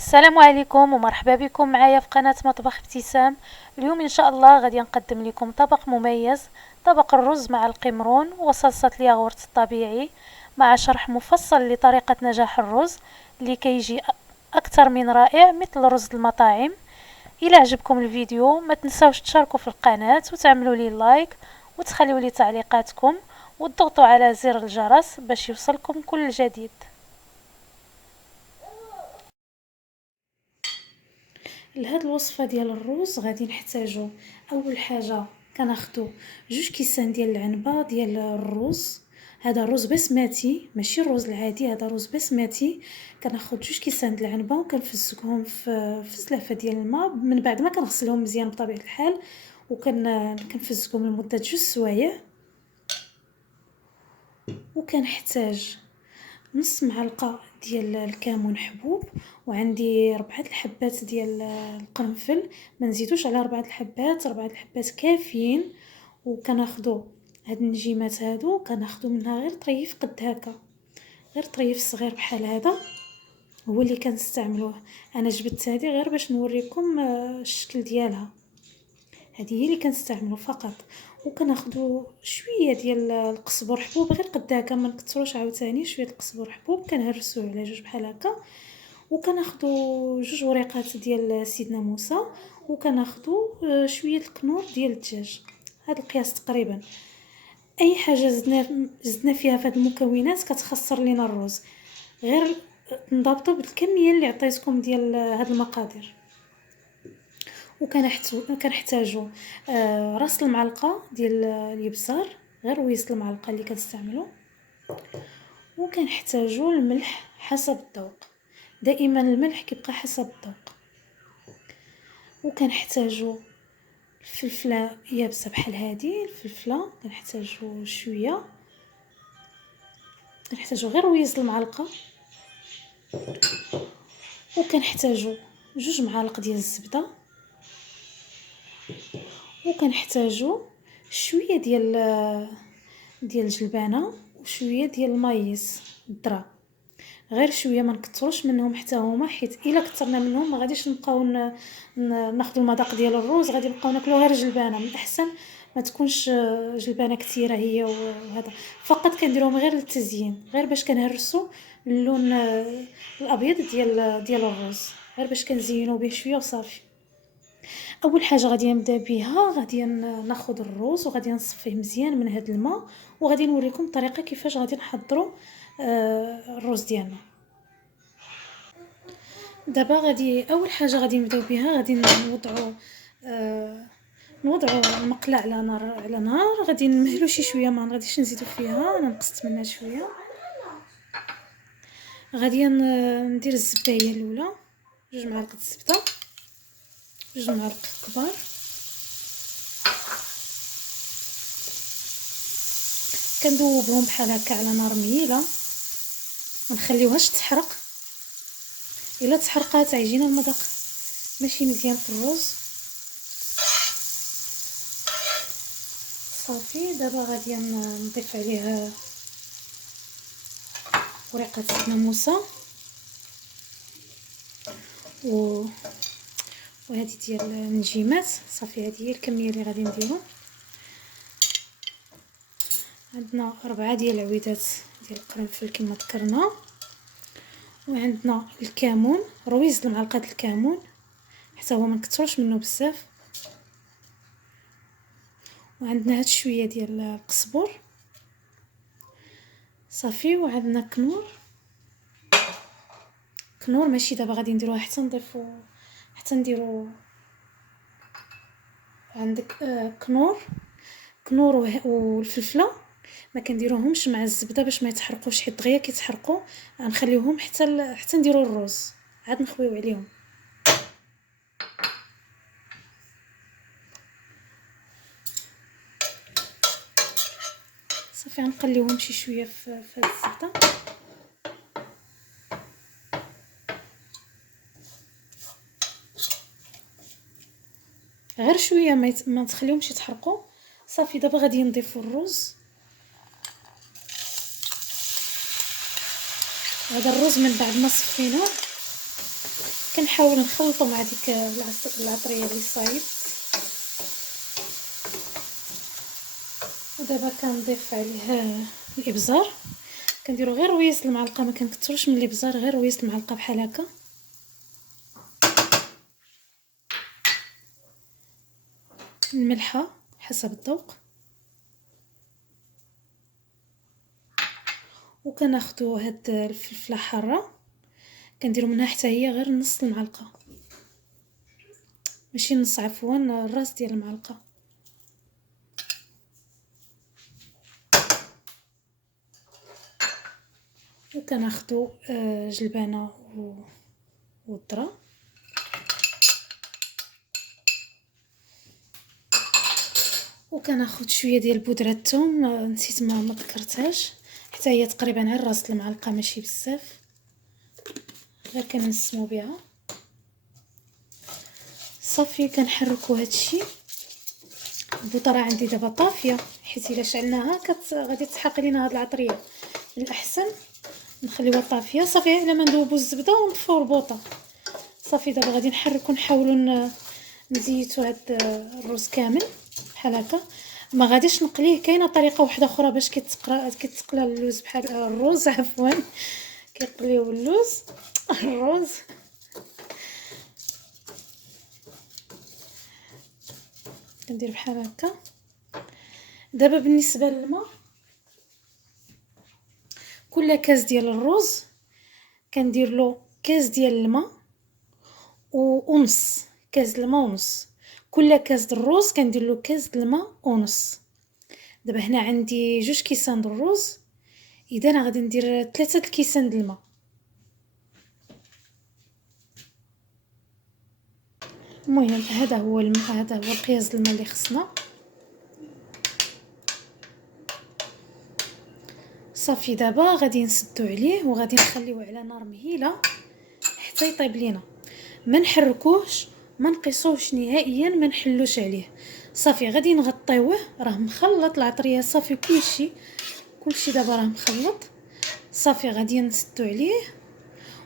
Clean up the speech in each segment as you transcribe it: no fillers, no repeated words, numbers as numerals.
السلام عليكم ومرحبا بكم معايا في قناة مطبخ ابتسام. اليوم ان شاء الله غادي نقدم لكم طبق مميز، طبق الرز مع القمرون وصلصة الياغورت الطبيعي، مع شرح مفصل لطريقة نجاح الرز اللي كيجي اكثر من رائع مثل رز المطاعم. الى عجبكم الفيديو ما تنساوش تشاركوا في القناة وتعملوا لي لايك وتخليوا لي تعليقاتكم وتضغطوا على زر الجرس باش يوصلكم كل جديد. لهاد الوصفه ديال الرز غادي نحتاجو اول حاجه كناخدو 2 كيسان ديال العنبه ديال الرز. هذا الرز بسمتي ماشي الرز العادي، هذا رز بسمتي. كناخد 2 كيسان ديال العنبه وكنفزكهم في سلافه ديال الماء من بعد ما كنغسلهم مزيان بطبيعه الحال، كنفزكهم لمده 2 سوايع. وكنحتاج نص معلقه ديال الكمون حبوب، وعندي 4 الحبات ديال القرنفل. ما نزيدوش على 4 الحبات، 4 الحبات كافيين. وكناخذوا هاد النجيمات هادو كناخذوا منها غير طريف قد هكا، غير طريف صغير بحال هذا هو اللي كنستعملوه. انا جبت هذه غير باش نوريكم الشكل ديالها، هذه هي اللي كنستعملو فقط. وكناخذوا شويه ديال القزبر حبوب غير قد هكا، ما نكثروش عاوتاني. شويه القزبر حبوب كنهرسوه على جوج بحال هكا. وكناخذوا 2 وريقات ديال سيدنا موسى، وكناخذوا شويه الكنور ديال الدجاج. هذا القياس تقريبا. اي حاجه زدنا فيها في هاد المكونات كتخسر لينا الرز، غير نضبطوا بالكميه اللي عطيتكم ديال هاد المقادير. وكنحتاجوا راس المعلقه ديال الابزار، غير ويس المعلقه اللي كنستعملوا. وكنحتاجوا الملح حسب الذوق، دائما الملح كيبقى حسب الذوق. وكنحتاجوا الفلفله يابسه بحال هذه الفلفله، كنحتاجوا شويه، كنحتاجوا غير ويز المعلقه. وكنحتاجوا 2 معالق ديال الزبده. وكنحتاجوا شويه ديال الجلبانه وشويه ديال المايز الذره، غير شويه، ما نكثروش منهم حتى هما، حيت الا كثرنا منهم ما غاديش نبقاو ناخذوا المذاق ديال الرز، غادي نبقاو ناكلوا غير جلبانه. من الاحسن ما تكونش جلبانه كثيره هي. وهذا فقط كنديرهم غير للتزيين، غير باش كنهرسوا اللون الابيض ديال الرز، غير باش كنزينوا به شويه وصافي. اول حاجه غادي نبدا بها، غادي ناخذ الرز وغادي نصفيه مزيان من هذا الماء، وغادي نوريكم الطريقه كيفاش غادي نحضروا الرز ديالنا. دابا غادي اول حاجه غادي نبداو بها، غادي نوضعوا المقله على نار غادي نمهلوا شي شويه، ما غاديش نزيدوا فيها، انا نقصت منها شويه. غادي ندير الزبده هي الاولى، 2 معالق الزبده، 2 معالق كبار. كندوبهم بحال هكا على نار مهيله، ما نخليوهاش تحرق. الا تحرقات عيجينا المذاق ماشي مزيان في الرز. صافي دابا غادي نضيف عليه ورقه سيدنا موسى وهذه ديال النجيمات. صافي هذه هي الكميه اللي غادي نديرو. عندنا 4 ديال العويدات ديال القرنفل كما ذكرنا، وعندنا الكمون، رويز المعلقه الكمون حتى هو ما نكثروش منه بزاف. وعندنا هاد شويه ديال القزبر صافي. وعندنا كنور ماشي دابا غادي نديروها حتى نضيفو، حتى نديرو. عندك كنور والفلفله ما كنديروهمش مع الزبده باش ما يتحرقوش، حيت دغيا كيتحرقوا. غنخليوهم حتى نديرو الرز عاد نخويو عليهم. صافي غنقليوهم شي شويه في هاد الزبده. غير شويه ما تخليهمش يتحرقوا. صافي دابا غادي نضيفوا الرز. هذا الرز من بعد ما صفيناه كنحاول نخلطو مع ديك العطريه اللي صايب. ودابا كنضيف عليه الابزار، كنديرو غير رويس المعلقه، ما كنكثروش من الابزار، غير رويس المعلقه بحال هكا. الملحه حسب الذوق، وكناخذوا هاد الفلفله حاره كنديروا منها حتى هي غير نص المعلقه، ماشي نص، عفوا الراس ديال المعلقه. وكناخذوا جلبانه والذره، وكناخذ شويه ديال بودره الثوم، نسيت ما ذكرتهاش، حتى هي تقريبا غير راس المعلقه ماشي بزاف، غير كنسمو بها. صافي كنحركوا هادشي. البوطه راه عندي دابا طافيه، حيت الا شعلناها غادي تسحق لينا هاد العطريه، الاحسن نخليوها طافيه. صافي على ما ندوبوا الزبده ونطفيو البوطه. صافي دابا غادي نحركوا نحاولوا نزيتوا هاد الرز كامل بحال هكا. ما غاديش نقليه، كاينه طريقه واحده اخرى باش كيتقلى اللوز بحال الرز عفوا، كيقليو اللوز الرز. كندير بحال هكا. دابا بالنسبه للماء، كل كاس ديال الرز كندير له كاس ديال الماء ونص، كاس الماء ونص. كل كاس د الرز كندير له كاس د الماء ونص. دابا هنا عندي 2 كيسان د الرز، اذا انا غادي ندير 3 الكيسان د الماء. المهم هذا هو الماء، هذا هو القياس الماء اللي خصنا. صافي دابا غادي نسدو عليه وغادي نخليوه على نار مهيله حتى يطيب لينا. ما نحركوش، ما نقيسوش نهائيا، ما نحلوش عليه. صافي غادي نغطيوه، راه مخلط العطريه، صافي كلشي دابا راه مخلط. صافي غادي نسدو عليه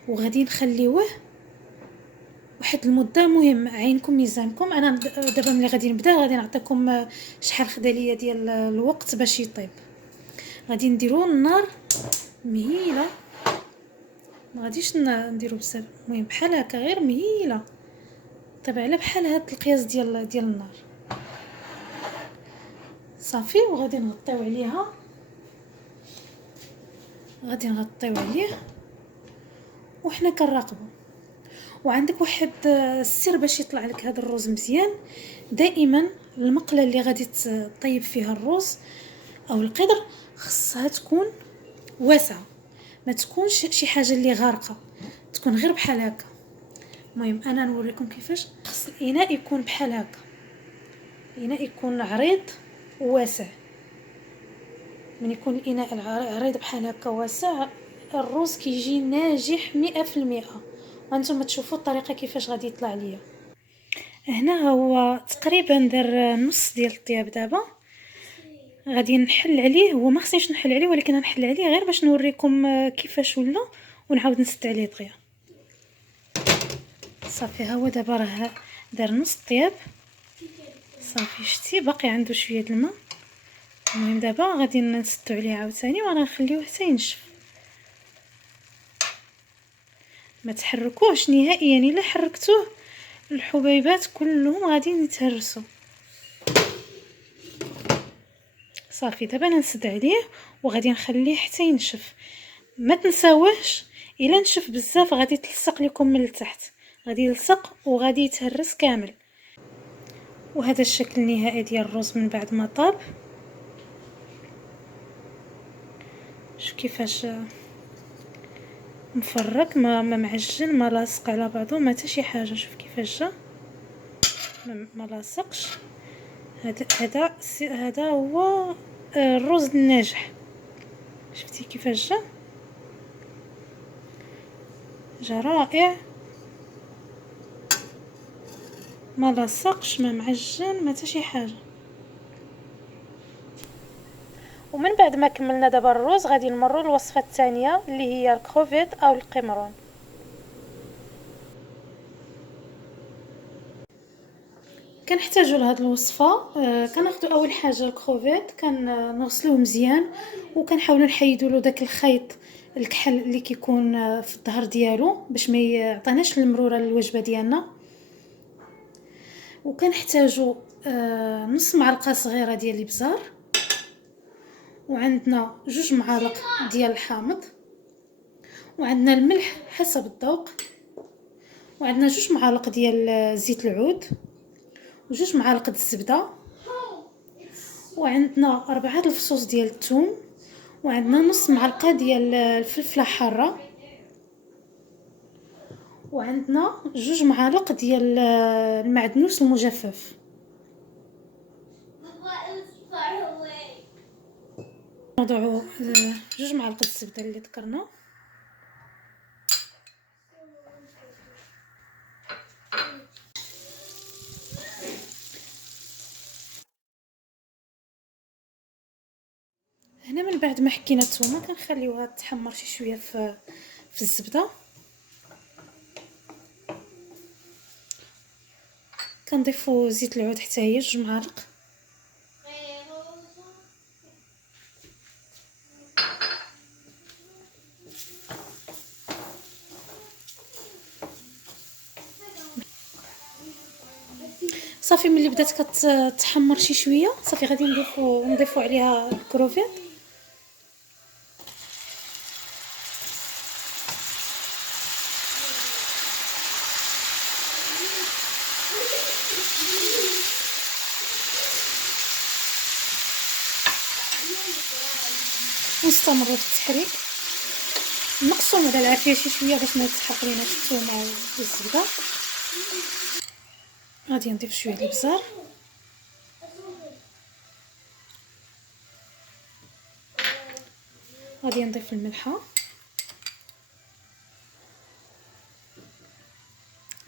وغادي نخليوه واحد المده. مهم عينكم ميزانكم، انا دابا ملي غادي نبدا غادي نعطيكم شحال خدا ليا ديال الوقت باش يطيب. غادي نديرو النار مهيله، ما غاديش نديرو بزاف، المهم بحال هكا غير مهيله، طيب على بحال هاد القياس ديال النار. صافي وغادي نغطيو عليها، غادي نغطيو عليه وحنا كنراقبو. وعندك واحد السر باش يطلع لك هذا الرز مزيان، دائما المقله اللي غادي تطيب فيها الرز او القدر خصها تكون واسعه، ما تكونش شي حاجه اللي غارقه، تكون غير بحال هكا. المهم انا نوريكم كيفاش. خص الاناء يكون بحال هكا، الاناء يكون عريض وواسع. من يكون الاناء عريض بحال هكا واسع، الرز كيجي ناجح 100%. وانتم تشوفوا الطريقه كيفاش غادي يطلع ليا. هنا هو تقريبا دار نص ديال الطياب. دابا غادي نحل عليه، هو ما خصنيش نحل عليه ولكن نحل عليه غير باش نوريكم كيفاش ولا، ونعاود نسد عليه دغيا. صافي ها هو دابا راه دار نص الطياب. صافي شتي باقي عنده شويه د الماء. المهم دابا غادي نسدو عليه عاوتاني ونخليوه حتى ينشف. ما تحركوش نهائيا، الا حركتوه الحبيبات كلهم غادي يتهرسوا. صافي دابا نسد عليه وغادي نخليه حتى ينشف. ما تنساوهش، الا نشف بزاف غادي تلصق لكم من التحت، غادي يلصق وغادي يتهرس كامل. وهذا الشكل النهائي ديال الرز من بعد ما طاب. شوف كيفاش مفرك، ما معجن، ما لاصق على بعضه، ما حتى شي حاجه. شوف كيفاش جا، ما لاصقش. هذا هو الرز الناجح. شفتي كيفاش جا رائع، ما لاصقش، ما معجن، ما حتى شي حاجه. ومن بعد ما كملنا دابا الرز غادي نمروا للوصفه الثانيه اللي هي الكروفيت او القمرون. كنحتاجو لهاد الوصفه. كناخدو اول حاجه الكروفيت، كنغسلوه مزيان وكنحاولوا نحيدوا له داك الخيط الكحل اللي كيكون في الظهر ديالو باش ما يعطيناش المروره للوجبه ديالنا. وكنحتاجو نص معلقه صغيره ديال الابزار، وعندنا 2 معالق ديال الحامض، وعندنا الملح حسب الذوق، وعندنا 2 معالق ديال زيت العود، و2 معالق الزبده، وعندنا 4 الفصوص ديال الثوم، وعندنا نص معلقه ديال الفلفله حاره، وعندنا 2 معالق ديال المعدنوس المجفف. نوضعوا 2 معالق الزبده اللي ذكرنا، هنا من بعد ما حكينا الثومه كنخليوها تحمر شي شويه في الزبده. كنضيفوا زيت العود حتى هي 2 معالق، صافي. ملي بدات كتحمر شي شويه صافي غادي نضيفوا عليها الكروفيت. ونستمروا في التحريك، نقصوا على العافيه شي شويه باش ما يتحرق ليناش الثومه والزبده. غادي نضيف شويه الابزار، غادي نضيف الملحه.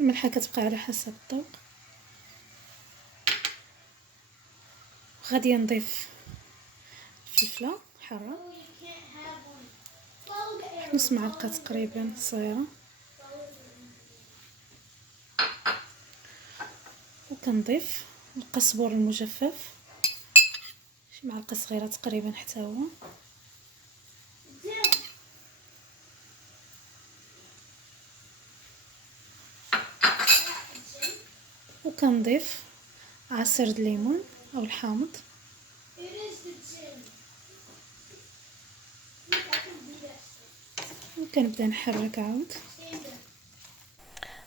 الملحه كتبقى على حسب الذوق. غادي نضيف الفلفله حاره، نص معلقه تقريبا صغيره، وكنضيف القزبر المجفف شي معلقه صغيره تقريبا حتى هو، وكنضيف عصير الليمون او الحامض، وكنبدا نحرك عاود.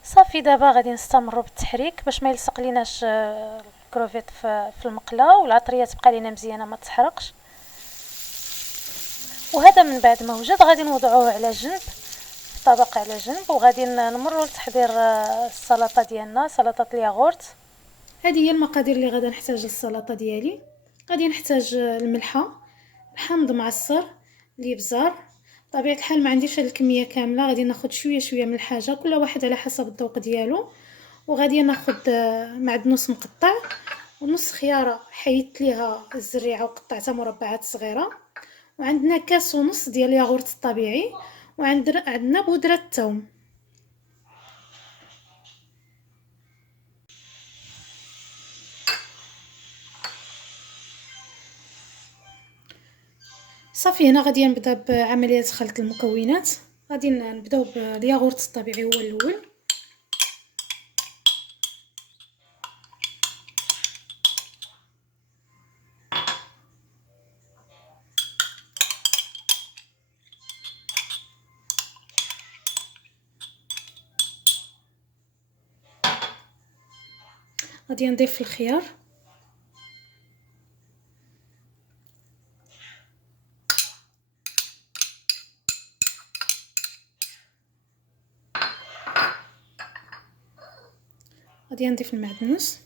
صافي دابا غادي نستمروا بالتحريك باش ما يلصق ليناش الكروفيت في المقله، والعطريه تبقى لينا مزيانه ما تحرقش. وهذا من بعد ما وجد غادي نوضعوه على جنب، طبق على جنب، وغادي نمروا لتحضير السلطه ديالنا، سلطه الياغورت. هذه هي المقادير اللي غادي نحتاج للسلطه ديالي. غادي نحتاج الملحه، الحامض معصر، الابزار. بطبيعه الحال ما عنديش الكميه كامله، غادي ناخذ شويه شويه من الحاجه، كل واحد على حسب الذوق ديالو. وغادي ناخذ معدنوس مقطع، ونص خياره حيدت ليها الزريعه وقطعتها مربعات صغيره، وعندنا كاس ونص ديال الياغورت الطبيعي، وعندنا بودره الثوم. صافي هنا غادي نبدا بعمليه خلط المكونات. غادي نبداو بالياغورت الطبيعي هو الاول. غادي نضيف الخيار، غادي نضيف المعدنوس،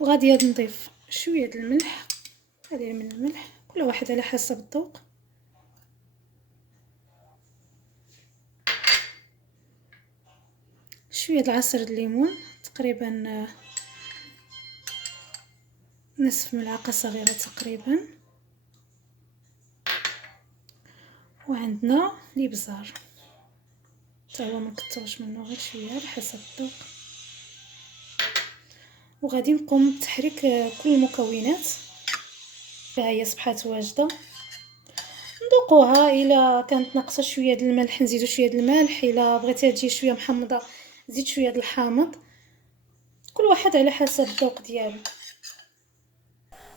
وغادي نضيف شويه د الملح، قليل من الملح، كل واحد على حسب الذوق. شويه د عصير الليمون تقريبا نصف ملعقه صغيره تقريبا، وعندنا الابزار حتى هو ما نكثروش منه غير شويه على حسب الذوق. وغادي نقوم بتحريك كل المكونات. ها هي صبحات واجده. نذوقوها، الا كانت ناقصه شويه د الملح نزيدو شويه د الملح، الا بغيتيها تجي شويه محمضه زيد شويه د الحامض، كل واحد على حسب الذوق ديالو.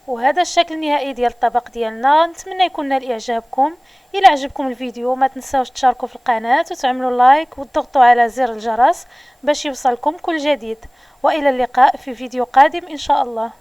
وهذا الشكل النهائي ديال الطبق ديالنا. نتمنى يكون نال اعجابكم. الى عجبكم الفيديو ما تنساوش تشاركوا في القناه وتعملوا لايك وتضغطوا على زر الجرس باش يوصلكم كل جديد. والى اللقاء في فيديو قادم ان شاء الله.